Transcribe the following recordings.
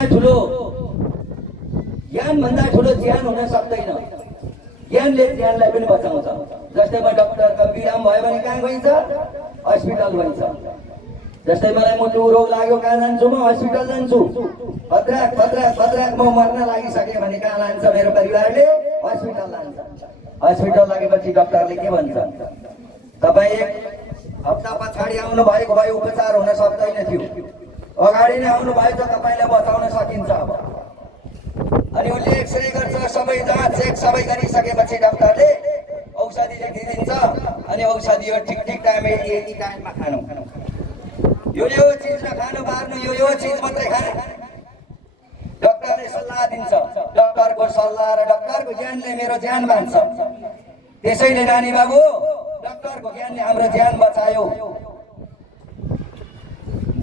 ठुलो ज्ञान भन्दा ठुलो ज्यान हुन सक्दैन। ज्ञानले ज्यानलाई पनि बचाउँछ। जस्तै म डाक्टरको बिराम भयो भने कहाँ गइन्छ? हस्पिटल गइन्छ। जस्तै मलाई मुटु रोग लाग्यो कहाँ जान्छु? म हस्पिटल जान्छु। भद्राक म मर्न लागिसके भने कहाँ लान्छ मेरो परिवारले? हस्पिटल लान्छ। हस्पिटल लागेपछि डाक्टरले के भन्छ? तपाईँ एक हप्ता पछाडि आउनु भएको भए उपचार हुन सक्दैन थियो, अगाडि नै आउनु भयो त तपाईलाई बचाउन सकिन्छ। अब अनि उनले एक्सरे गर्छ, सबै जाँच चेक सबै गरिसकेपछि डाक्टरले औषधि लेखिदिन्छ। अनि औषधि यो ठिक टाइममा यति टाइममा खानु, यो चिज नखानु, बार्नु, यो चिज मात्रै खानु। डाक्टरले सल्लाह दिन्छ। डाक्टरको सल्लाह र डाक्टरको ज्ञानले मेरो ज्यान बाँच्छ। त्यसैले नानी बाबु, डाक्टरको ज्ञानले हाम्रो ज्यान बचायो।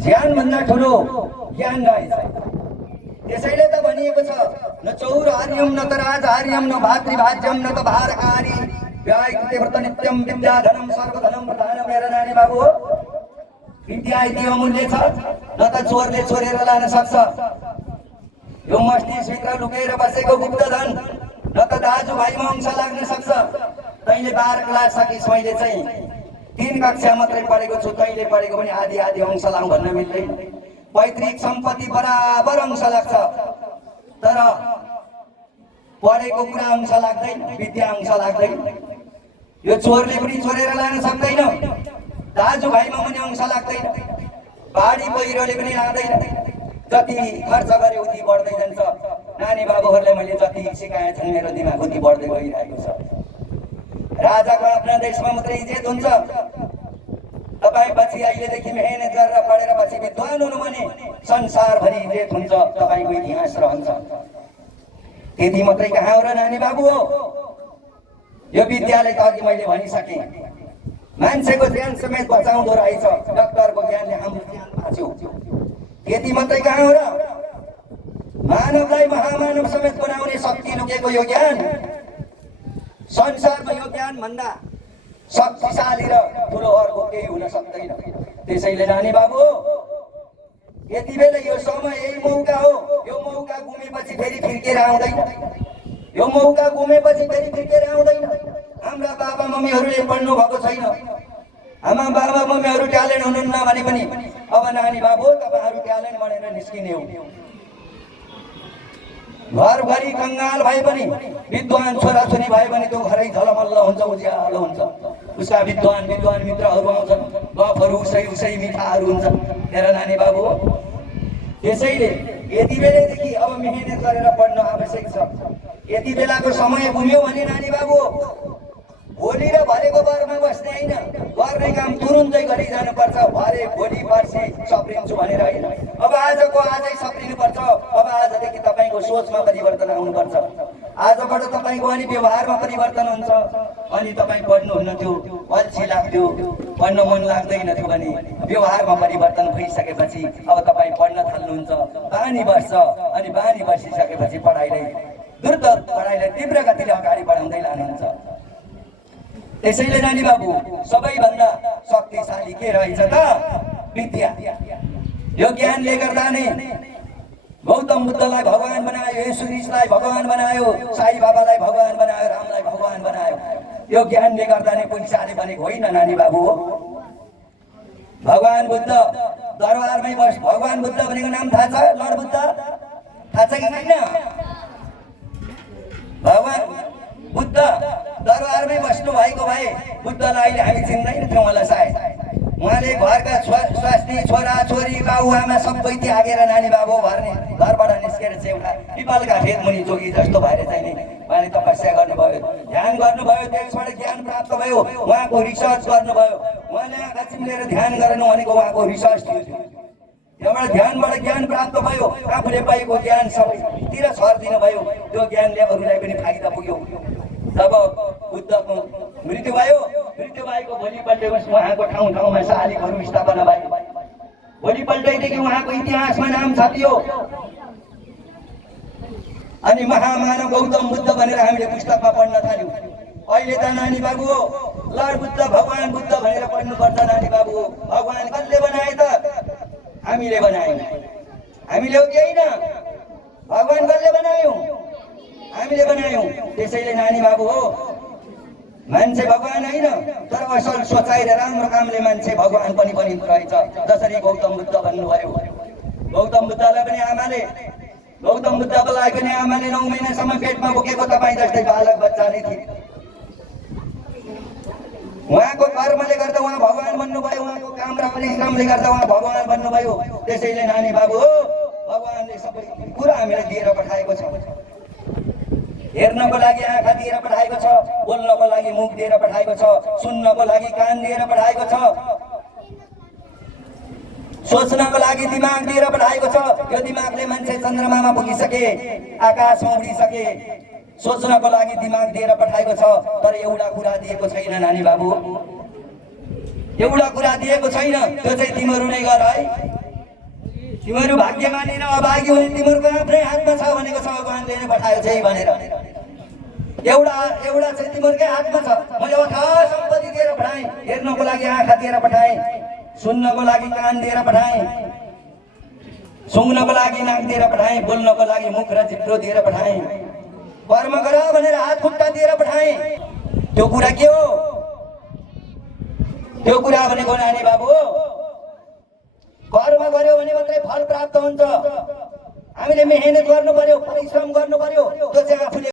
ज्ञान भन्दा ठुलो ज्ञान रहेछ। त्यसैले त भनिएको छ, न चौरार्यम न त राजहार्यम न भातृभाज्यम न त भारकारी व्यायकृते व्रत नित्यम विद्याधनम सर्वधनम प्रधानम। मेरो नानी बाबु, विद्या यति अमूल्य छ, न त चोरले चोरेर लान सक्छ। यो मस्तिष्कभित्र लुकेर बसेको गुप्त धन न त दाजुभाइमा अंश लाग्न सक्छ। तैँले 12 क्लास सकिस्, मैले चाहिँ 3 कक्षा मात्रै पढेको छु, तैँले पढेको पनि आधी अंश लाउँ भन्न मिल्दैन। पैतृक सम्पत्ति बराबर अंश लाग्छ, तर पढेको कुरा अंश लाग्दैन, विद्या अंश लाग्दैन। यो चोरले पनि चोरेर लान सक्दैन, दाजुभाइमा पनि अंश लाग्दैन, बाढी पहिरोले पनि लाग्दैन। जति खर्च गरे उति बढ्दै जान्छ। नानी बाबुहरूले मैले जति सिकाए छन्, मेरो दिमाग उति बढ्दै गइरहेको छ। राजाको आफ्ना देशमा मात्रै इज्जत हुन्छ। तपाईँ पछि अहिलेदेखि मेहनत गरेर पढेर पछि विद्वान हुनु भने संसारभरि इज्जत हुन्छ, तपाईँको इतिहास रहन्छ। त्यति मात्रै कहाँ हो र नानी बाबु? हो यो विद्यालय त अघि मैले भनिसकेँ, मान्छेको ज्यान समेत बचाउँदो रहेछ। डाक्टरको ज्ञानले हाम्रो ज्यान बाँच्यो। त्यति मात्रै कहाँ हो र? मानवलाई महामानव समेत बनाउने शक्ति लुकेको यो ज्ञान, संसारमा यो ज्ञान भन्दा शक्तिशाली र ठुलो अर्को केही हुन सक्दैन। त्यसैले नानी बाबु, यति बेला यो समय यही मौका हो। यो मौका गुमेपछि फेरि फिर्केर आउँदैन। यो मौका गुमेपछि फेरि फिर्केर आउँदैन। हाम्रा बाबा मम्मीहरूले पढ्नु भएको छैन, हाम्रा बाबा मम्मीहरू ट्यालेन्ट हुनुहुन्न भने पनि अब नानी बाबु, तपाईँहरू ट्यालेन्ट बनेर निस्किने हो। घरभरि कङ्गाल भए पनि, विद्वान छोराछोरी भए पनि त्यो घरै झलमल्ल हुन्छ, उज्यालो हुन्छ। उसका विद्वान मित्रहरू आउँछन्, गफहरू उसै मिठाहरू हुन्छ। मेरा नानी बाबु, त्यसैले यति बेलादेखि अब मेहनत गरेर पढ्न आवश्यक छ। यति बेलाको समय गुम्यो भने नानी बाबु, भोलि र भरेको बारमा बस्ने होइन, गर्ने काम तुरुन्तै गरी जानुपर्छ। भरे भोलि पर्सि सप्रिन्छु भनेर होइन, अब आजको आजै सप्रिनुपर्छ। अब आजदेखि तपाईँको सोचमा परिवर्तन आउनुपर्छ। आजबाट तपाईँको अनि व्यवहारमा परिवर्तन हुन्छ। अनि तपाईँ पढ्नुहुन्न थियो, अल्छी लाग्थ्यो, पढ्न मन लाग्दैन थियो भने व्यवहारमा परिवर्तन भइसकेपछि अब तपाईँ पढ्न थाल्नुहुन्छ, बानी बस्छ। अनि बानी बसिसकेपछि पढाइलाई तीव्र गतिले अगाडि बढाउँदै लानुहुन्छ। त्यसैले नानी बाबु, सबैभन्दा शक्तिशाली के रहेछ त? विद्या। यो ज्ञानले गर्दा नै गौतम बुद्धलाई भगवान बनायो, येशूलाई भगवान बनायो, साई बाबालाई भगवान बनायो, रामलाई भगवान बनायो। यो ज्ञानले गर्दा नै पुलिसले बनेको होइन नानी बाबु। भगवान बुद्ध दरबारमै बस, भगवान बुद्ध भनेको नाम थाहा छ? लर्ड बुद्ध थाहा छ कि छैन? भगवान बुद्ध दरबारमै बस्नु भएको भए बुद्धलाई अहिले हामी चिन्दैनथ्यौँ होला सायद। उहाँले घरका स्वास्नी छोराछोरी बाबुआमा सबै त्यागेर नानी बाबु घरबाट निस्केर चाहिँ एउटा पिपलका फेद मुनि जोगी जस्तो भएर चाहिँ नि उहाँले तपस्या गर्नुभयो, ध्यान गर्नुभयो, त्यसबाट ज्ञान प्राप्त भयो। उहाँको रिसर्च गर्नुभयो। उहाँले आँखा चिम्लेर ध्यान गर्नु भनेको उहाँको रिसर्च थियो। त्यहाँबाट ध्यानबाट ज्ञान प्राप्त भयो। आफूले पाएको ज्ञान सबैतिर छरिदिनु भयो। त्यो ज्ञानले अरूलाई पनि फाइदा पुग्यो। जब बुद्धको मृत्यु भएको भोलिपल्ट उहाँको ठाउँमा शालिगहरू स्थापना भयो। भोलिपल्टैदेखि उहाँको इतिहासमा नाम छपियो। अनि महामानव गौतम बुद्ध भनेर हामीले पुस्तकमा पढ्न थाल्यौँ। अहिले त नानी बाबु, लर्ड बुद्ध, भगवान बुद्ध भनेर पढ्नुपर्छ नानी बाबु। भगवान कसले बनाए त? हामीले बनायौँ। हामीले हो कि होइन? भगवान कसले बनायौँ? हामीले बनायौँ। त्यसैले नानी बाबु हो, मान्छे भगवान होइन, तर असल सोचाइ र राम्रो कामले मान्छे भगवान पनि बनिँदो रहेछ। जसरी गौतम बुद्ध भन्नुभयो, गौतम बुद्धलाई पनि आमाले, गौतम बुद्धलाई पनि आमाले 9 महिनासम्म पेटमा बोकेको तपाईँ जस्तै बालक बच्चा नै थिए। उहाँको कर्मले गर्दा उहाँ भगवान बन्नुभयो, उहाँको काम र परिश्रमले गर्दा उहाँ भगवान बन्नुभयो। त्यसैले नानी बाबु हो, भगवानले सबै कुरा हामीलाई दिएर पठाएको छ। हेर्नको लागि आँखा दिएर पठाएको छ, बोल्नको लागि मुख दिएर पठाएको छ, सुन्नको लागि कान दिएर पठाएको छ, सोच्नको लागि दिमाग दिएर पठाएको छ। यो दिमागले मान्छे चन्द्रमामा पुगिसके, आकाशमा उडिसके, सोच्नको लागि दिमाग दिएर पठाएको छ। तर एउटा कुरा दिएको छैन नानी बाबु, एउटा कुरा दिएको छैन। त्यो चाहिँ तिमीहरू नै गर है। तिमीहरू भाग्यमानी र अभागी हुने तिमीहरूको आफ्नै हातमा छ भनेको छ, भगवानले नै पठाएको छ भनेर। एउटा चाहिँ तिमीहरूकै हातमा छ। मैले अथाह सम्पत्ति दिएर पठाएँ, हेर्नको लागि आँखा दिएर पठाएँ, सुन्नको लागि कान दिएर पठाएँ, सुँघ्नको लागि नाक दिएर पठाएँ, बोल्नको लागि मुख र जिब्रो दिएर पठाएँ, कर्म गर भनेर हात खुट्टा दिएर पठाएँ। त्यो कुरा के हो? त्यो कुरा भनेको नानी बाबु कर्म गर्यो भने मात्रै फल प्राप्त हुन्छ। हामीले मेहनत गर्नु पर्यो, परिश्रम गर्नु पर्यो। त्यो चाहिँ आफूले